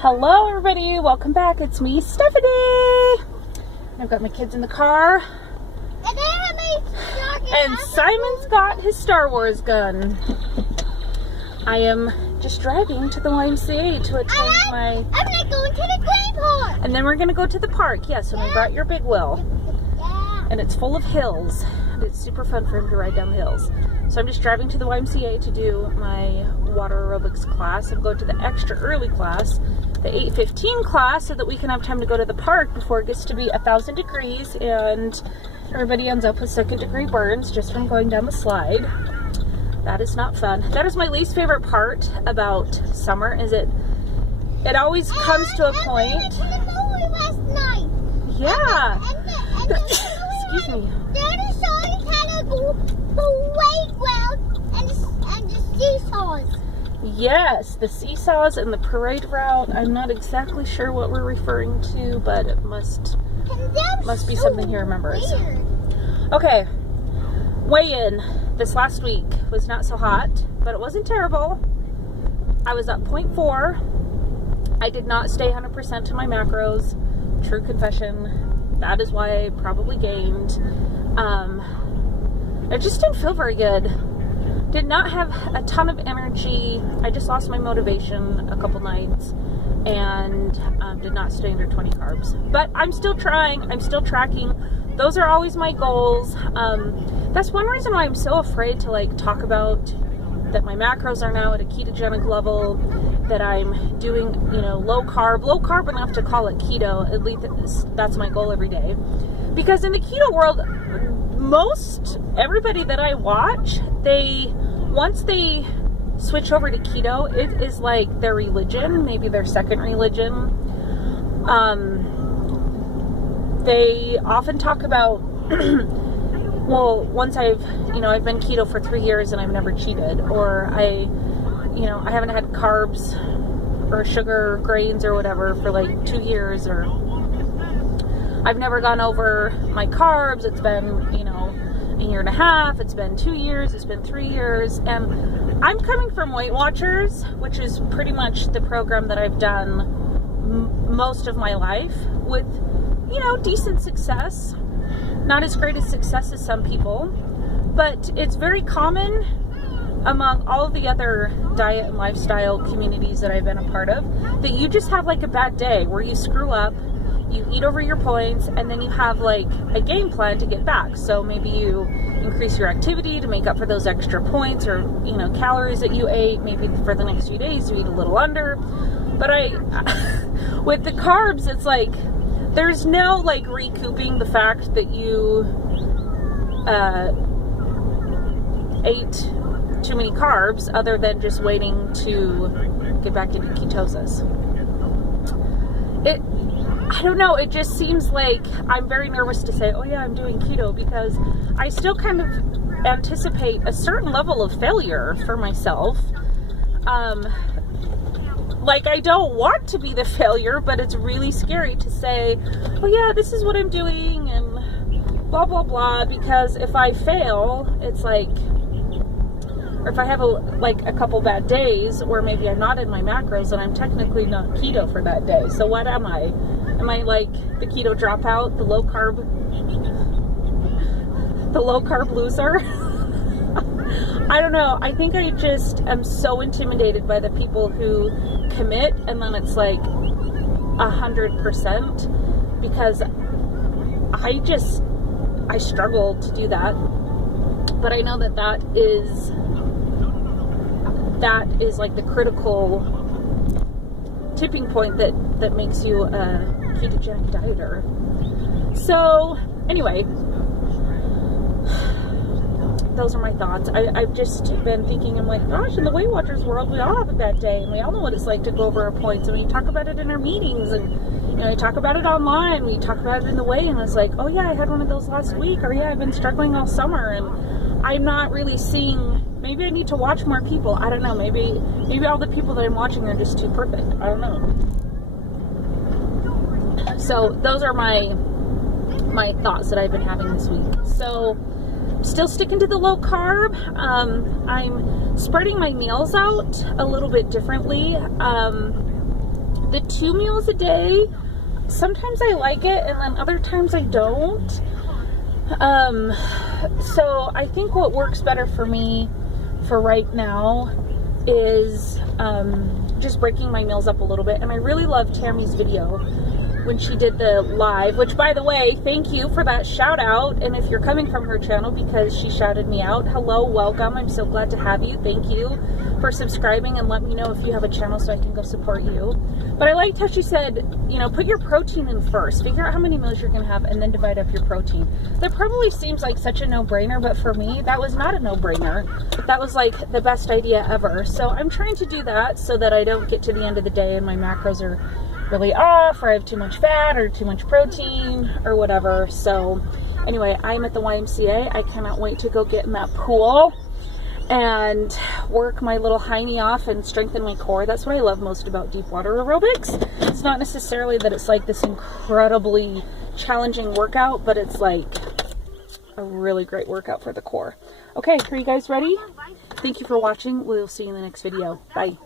Hello everybody, welcome back. It's me, Stephanie. I've got my kids in the car. And Simon's got his Star Wars gun. I am just driving to the YMCA to attend I'm not going to the green park. And then we're going to go to the park. Yes, and we brought your big wheel. Yeah. And it's full of hills. And it's super fun for him to ride down the hills. So I'm just driving to the YMCA to do my water aerobics class. I'm going to the extra early class, the 8:15 class, so that we can have time to go to the park before it gets to be 1,000 degrees and everybody ends up with second-degree burns just from going down the slide. That is not fun. That is my least favorite part about summer, is it always comes to a point. I went to the movie last night. Yeah. And Excuse me. Daddy saw you kind of the playground and the seesaws. Yes, the seesaws and the parade route. I'm not exactly sure what we're referring to, but it must be so something he remembers. Weird. Okay, weigh-in this last week was not so hot, but it wasn't terrible. I was up 0.4. I did not stay 100% to my macros. True confession. That is why I probably gained. I just didn't feel very good. Did not have a ton of energy. I just lost my motivation a couple nights and did not stay under 20 carbs. But I'm still trying. I'm still tracking. Those are always my goals. That's one reason why I'm so afraid to talk about that my macros are now at a ketogenic level, that I'm doing, low carb enough to call it keto. At least that's my goal every day. Because in the keto world, most everybody that I watch, once they switch over to keto, it is like their religion, maybe their second religion. They often talk about, well, once I've been keto for 3 years and I've never cheated, or I haven't had carbs or sugar or grains or whatever for 2 years, or I've never gone over my carbs. It's been, a year and a half, it's been 2 years, it's been 3 years, and I'm coming from Weight Watchers, which is pretty much the program that I've done most of my life with, decent success. Not as great a success as some people, but it's very common among all of the other diet and lifestyle communities that I've been a part of, that you just have a bad day where you screw up, you eat over your points, and then you have a game plan to get back. So maybe you increase your activity to make up for those extra points or, calories that you ate. Maybe for the next few days you eat a little under. But with the carbs, it's there's no recouping the fact that you ate too many carbs, other than just waiting to get back into ketosis. I don't know, it just seems like I'm very nervous to say, oh yeah, I'm doing keto, because I still kind of anticipate a certain level of failure for myself. I don't want to be the failure, but it's really scary to say, oh yeah, this is what I'm doing, and blah, blah, blah, because if I fail, it's or if I have a couple bad days, or maybe I'm not in my macros, and I'm technically not keto for that day. So what am I? Am I the keto dropout, the low carb loser? I don't know. I think I just am so intimidated by the people who commit and then it's 100%, because I struggle to do that. But I know that is the critical tipping point that makes you a ketogenic dieter. So anyway, those are my thoughts. I've just been thinking, I'm gosh, in the Weight Watchers world, we all have a bad day, and we all know what it's like to go over our points, and we talk about it in our meetings, and we talk about it online, we talk about it in the weigh, and it's oh yeah, I had one of those last week, or yeah, I've been struggling all summer, and I'm not really seeing. Maybe I need to watch more people. I don't know. Maybe all the people that I'm watching are just too perfect. I don't know. So those are my thoughts that I've been having this week. So still sticking to the low carb. I'm spreading my meals out a little bit differently. the 2 meals a day, sometimes I like it and then other times I don't. So I think what works better for me for right now is just breaking my meals up a little bit. And I really love Tammy's video when she did the live, which, by the way, thank you for that shout out. And if you're coming from her channel because she shouted me out, hello, welcome. I'm so glad to have you. Thank you for subscribing, and let me know if you have a channel so I can go support you. But I liked how she said, you know, put your protein in first. Figure out how many meals you're going to have and then divide up your protein. That probably seems like such a no-brainer, but for me, that was not a no-brainer. That was like the best idea ever. So I'm trying to do that so that I don't get to the end of the day and my macros are really off, or I have too much fat or too much protein or whatever. So anyway, I'm at the YMCA. I cannot wait to go get in that pool and work my little hiney off and strengthen my core. That's what I love most about deep water aerobics. It's not necessarily that it's like this incredibly challenging workout, but it's like a really great workout for the core. Okay, are you guys ready? Thank you for watching. We'll see you in the next video. Bye.